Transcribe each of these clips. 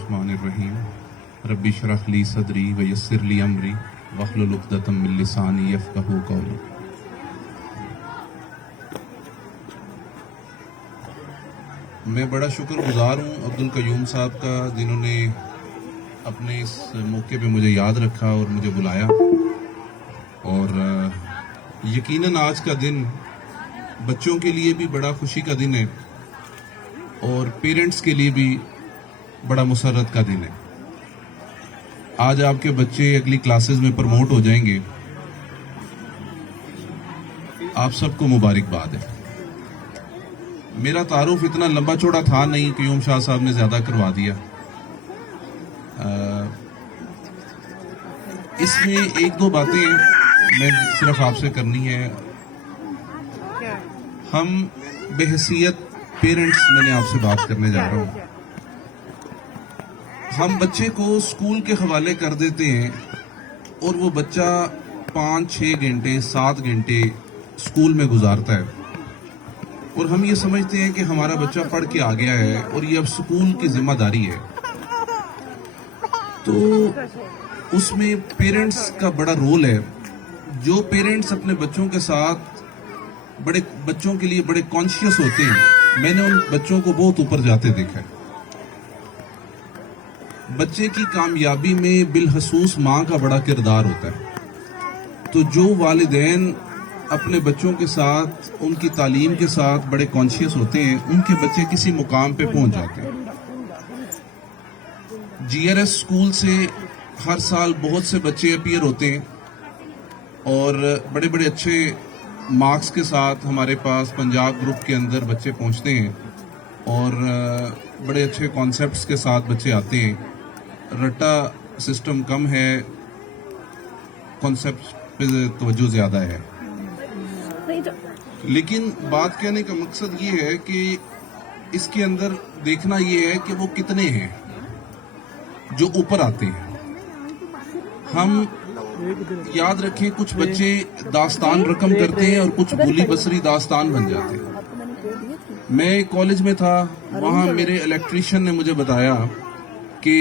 الرحمن الرحیم رب اشرح لی صدری ویسر لی امری واحلل عقدۃ من لسانی یفقہوا قولی۔ میں بڑا شکر گزار ہوں عبدالقیوم صاحب کا، جنہوں نے اپنے اس موقع پہ مجھے یاد رکھا اور مجھے بلایا، اور یقیناً آج کا دن بچوں کے لیے بھی بڑا خوشی کا دن ہے اور پیرنٹس کے لیے بھی بڑا مسرت کا دن ہے۔ آج آپ کے بچے اگلی کلاسز میں پروموٹ ہو جائیں گے، آپ سب کو مبارکباد ہے۔ میرا تعارف اتنا لمبا چوڑا تھا نہیں، قیوم شاہ صاحب نے زیادہ کروا دیا۔ اس میں ایک دو باتیں میں صرف آپ سے کرنی ہے۔ ہم بحیثیت پیرنٹس، میں نے آپ سے بات کرنے جا رہا ہوں، ہم بچے کو اسکول کے حوالے کر دیتے ہیں اور وہ بچہ 5-6 گھنٹے 7 گھنٹے اسکول میں گزارتا ہے، اور ہم یہ سمجھتے ہیں کہ ہمارا بچہ پڑھ کے آ گیا ہے اور یہ اب اسکول کی ذمہ داری ہے۔ تو اس میں پیرنٹس کا بڑا رول ہے۔ جو پیرنٹس اپنے بچوں کے ساتھ بچوں کے لیے بڑے کانشیس ہوتے ہیں، میں نے ان بچوں کو بہت اوپر جاتے دیکھا ہے۔ بچے کی کامیابی میں بالخصوص ماں کا بڑا کردار ہوتا ہے۔ تو جو والدین اپنے بچوں کے ساتھ، ان کی تعلیم کے ساتھ بڑے کانشیس ہوتے ہیں، ان کے بچے کسی مقام پہ پہنچ جاتے ہیں۔ جی آر ایس اسکول سے ہر سال بہت سے بچے اپیئر ہوتے ہیں اور بڑے بڑے اچھے مارکس کے ساتھ ہمارے پاس پنجاب گروپ کے اندر بچے پہنچتے ہیں، اور بڑے اچھے کانسیپٹس کے ساتھ بچے آتے ہیں۔ رٹا سسٹم کم ہے، کانسیپٹ پہ توجہ زیادہ ہے۔ لیکن بات کہنے کا مقصد یہ ہے کہ اس کے اندر دیکھنا یہ ہے کہ وہ کتنے ہیں جو اوپر آتے ہیں۔ ہم یاد رکھیں، کچھ بچے داستان رقم کرتے ہیں اور کچھ بولی بصری داستان بن جاتے ہیں۔ میں کالج میں تھا، وہاں میرے الیکٹریشین نے مجھے بتایا کہ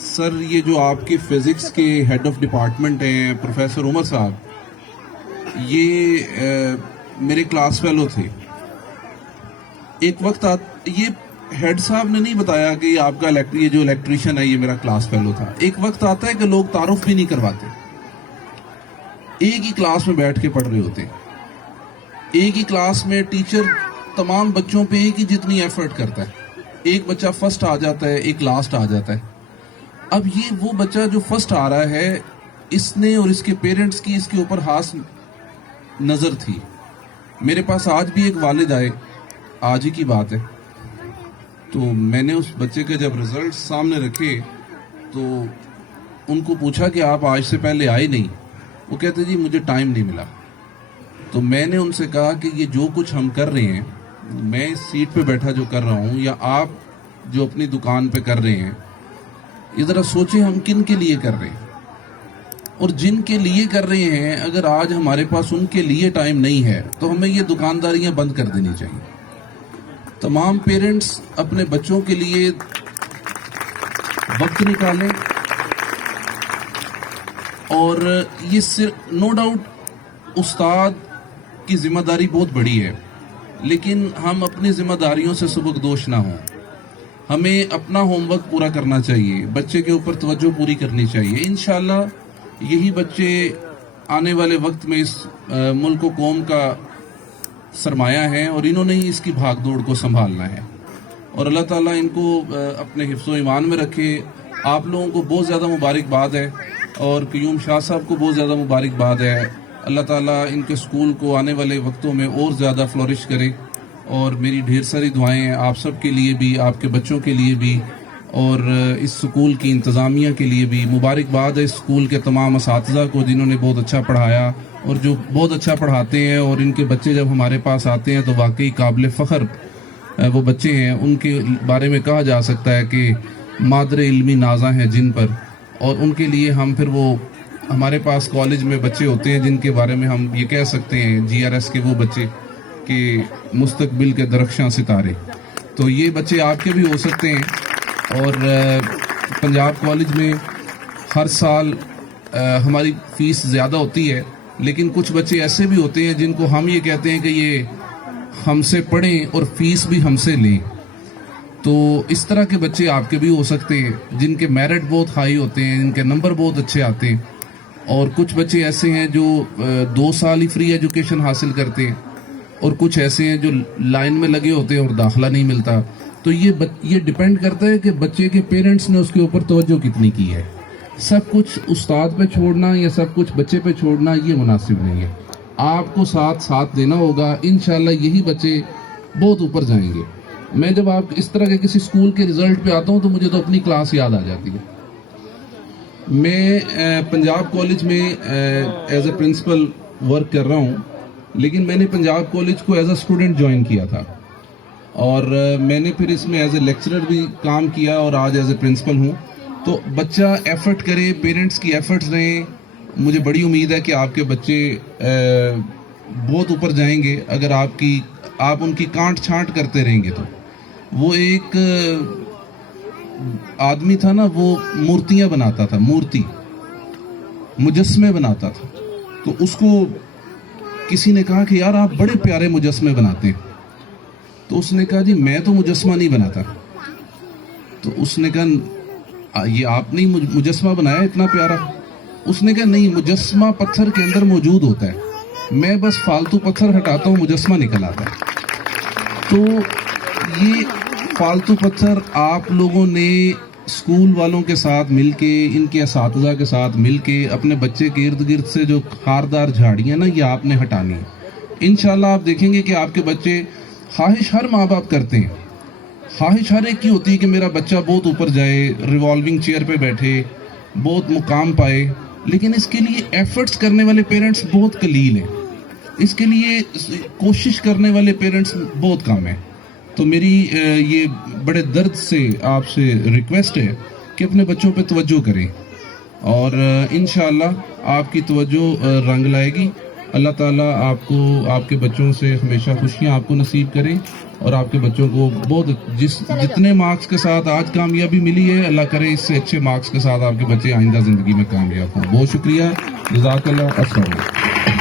سر، یہ جو آپ کے فزکس کے ہیڈ آف ڈپارٹمنٹ ہیں پروفیسر عمر صاحب، یہ میرے کلاس فیلو تھے۔ ایک وقت یہ ہیڈ صاحب نے نہیں بتایا کہ یہ آپ کا یہ جو الیکٹریشین ہے یہ میرا کلاس فیلو تھا۔ ایک وقت آتا ہے کہ لوگ تعارف بھی نہیں کرواتے، ایک ہی کلاس میں بیٹھ کے پڑھ رہے ہوتے ہیں۔ ایک ہی کلاس میں ٹیچر تمام بچوں پہ ایک ہی جتنی ایفرٹ کرتا ہے، ایک بچہ فرسٹ آ جاتا ہے، ایک لاسٹ آ جاتا ہے۔ اب یہ وہ بچہ جو فرسٹ آ رہا ہے، اس نے اور اس کے پیرنٹس کی اس کے اوپر خاص نظر تھی۔ میرے پاس آج بھی ایک والد آئے، آج ہی کی بات ہے، تو میں نے اس بچے کے جب ریزلٹ سامنے رکھے تو ان کو پوچھا کہ آپ آج سے پہلے آئے نہیں؟ وہ کہتے جی مجھے ٹائم نہیں ملا۔ تو میں نے ان سے کہا کہ یہ جو کچھ ہم کر رہے ہیں، میں اس سیٹ پہ بیٹھا جو کر رہا ہوں، یا آپ جو اپنی دکان پہ کر رہے ہیں، یہ ذرا سوچیں ہم کن کے لیے کر رہے ہیں، اور جن کے لیے کر رہے ہیں اگر آج ہمارے پاس ان کے لیے ٹائم نہیں ہے تو ہمیں یہ دکانداریاں بند کر دینی چاہیے۔ تمام پیرنٹس اپنے بچوں کے لیے وقت نکالیں، اور یہ صرف نو ڈاؤٹ استاد کی ذمہ داری بہت بڑی ہے، لیکن ہم اپنی ذمہ داریوں سے سبکدوش نہ ہوں۔ ہمیں اپنا ہوم ورک پورا کرنا چاہیے، بچے کے اوپر توجہ پوری کرنی چاہیے۔ انشاءاللہ یہی بچے آنے والے وقت میں اس ملک و قوم کا سرمایہ ہیں، اور انہوں نے ہی اس کی بھاگ دوڑ کو سنبھالنا ہے، اور اللہ تعالیٰ ان کو اپنے حفظ و ایمان میں رکھے۔ آپ لوگوں کو بہت زیادہ مبارکباد ہے، اور قیوم شاہ صاحب کو بہت زیادہ مبارکباد ہے۔ اللہ تعالیٰ ان کے اسکول کو آنے والے وقتوں میں اور زیادہ فلورش کرے، اور میری ڈھیر ساری دعائیں ہیں آپ سب کے لیے بھی، آپ کے بچوں کے لیے بھی، اور اس اسکول کی انتظامیہ کے لیے بھی۔ مبارکباد ہے اس اسکول کے تمام اساتذہ کو جنہوں نے بہت اچھا پڑھایا اور جو بہت اچھا پڑھاتے ہیں، اور ان کے بچے جب ہمارے پاس آتے ہیں تو واقعی قابل فخر وہ بچے ہیں۔ ان کے بارے میں کہا جا سکتا ہے کہ مادر علمی نازاں ہیں جن پر، اور ان کے لیے ہم پھر وہ ہمارے پاس کالج میں بچے ہوتے ہیں جن کے بارے میں ہم یہ کہہ سکتے ہیں جی آر ایس کے وہ بچے کہ مستقبل کے درخشاں ستارے۔ تو یہ بچے آپ کے بھی ہو سکتے ہیں، اور پنجاب کالج میں ہر سال ہماری فیس زیادہ ہوتی ہے، لیکن کچھ بچے ایسے بھی ہوتے ہیں جن کو ہم یہ کہتے ہیں کہ یہ ہم سے پڑھیں اور فیس بھی ہم سے لیں. تو اس طرح کے بچے آپ کے بھی ہو سکتے ہیں جن کے میرٹ بہت ہائی ہوتے ہیں، جن کے نمبر بہت اچھے آتے ہیں، اور کچھ بچے ایسے ہیں جو 2 سال ہی فری ایجوکیشن حاصل کرتے ہیں، اور کچھ ایسے ہیں جو لائن میں لگے ہوتے ہیں اور داخلہ نہیں ملتا. تو یہ ڈیپینڈ کرتا ہے کہ بچے کے پیرنٹس نے اس کے اوپر توجہ کتنی کی ہے. سب کچھ استاد پہ چھوڑنا یا سب کچھ بچے پہ چھوڑنا یہ مناسب نہیں ہے. آپ کو ساتھ دینا ہوگا. انشاءاللہ یہی بچے بہت اوپر جائیں گے. میں جب آپ اس طرح کے کسی اسکول کے رزلٹ پہ آتا ہوں تو مجھے تو اپنی کلاس یاد آ جاتی ہے. میں پنجاب کالج میں ایز اے پرنسپل ورک کر رہا ہوں، لیکن میں نے پنجاب کالج کو ایز اے اسٹوڈنٹ جوائن کیا تھا، اور میں نے پھر اس میں ایز اے لیکچرر بھی کام کیا، اور آج ایز اے پرنسپل ہوں. تو بچہ ایفرٹ کرے، پیرنٹس کی ایفرٹس رہیں. مجھے بڑی امید ہے کہ آپ کے بچے بہت اوپر جائیں گے اگر آپ ان کی کانٹ چھانٹ کرتے رہیں گے. تو وہ ایک آدمی تھا نا، وہ مورتیاں بناتا تھا، مجسمے بناتا تھا. تو اس کو کسی نے کہا کہ یار آپ بڑے پیارے مجسمے بناتے ہیں. تو اس نے کہا جی میں تو مجسمہ نہیں بناتا. تو اس نے کہا یہ آپ نے مجسمہ بنایا اتنا پیارا؟ اس نے کہا نہیں، مجسمہ پتھر کے اندر موجود ہوتا ہے، میں بس فالتو پتھر ہٹاتا ہوں، مجسمہ نکل آتا ہے. تو یہ فالتو پتھر آپ لوگوں نے اسکول والوں کے ساتھ مل کے، ان کے اساتذہ کے ساتھ مل کے، اپنے بچے کے ارد گرد سے جو خاردار جھاڑیاں نا، یہ آپ نے ہٹانی ہے. انشاءاللہ آپ دیکھیں گے کہ آپ کے بچے، خواہش ہر ماں باپ کرتے ہیں، خواہش ہر ایک کی ہوتی ہے کہ میرا بچہ بہت اوپر جائے، ریوالونگ چیئر پہ بیٹھے، بہت مقام پائے، لیکن اس کے لیے ایفرٹس کرنے والے پیرنٹس بہت قلیل ہیں. اس کے لیے کوشش کرنے والے پیرنٹس بہت کم ہیں. تو میری یہ بڑے درد سے آپ سے ریکویسٹ ہے کہ اپنے بچوں پہ توجہ کریں، اور انشاءاللہ آپ کی توجہ رنگ لائے گی. اللہ تعالیٰ آپ کو، آپ کے بچوں سے ہمیشہ خوشیاں آپ کو نصیب کریں، اور آپ کے بچوں کو بہت جتنے مارکس کے ساتھ آج کامیابی ملی ہے، اللہ کرے اس سے اچھے مارکس کے ساتھ آپ کے بچے آئندہ زندگی میں کامیاب ہوں. بہت شکریہ. جزاک اللہ. السلام علیکم.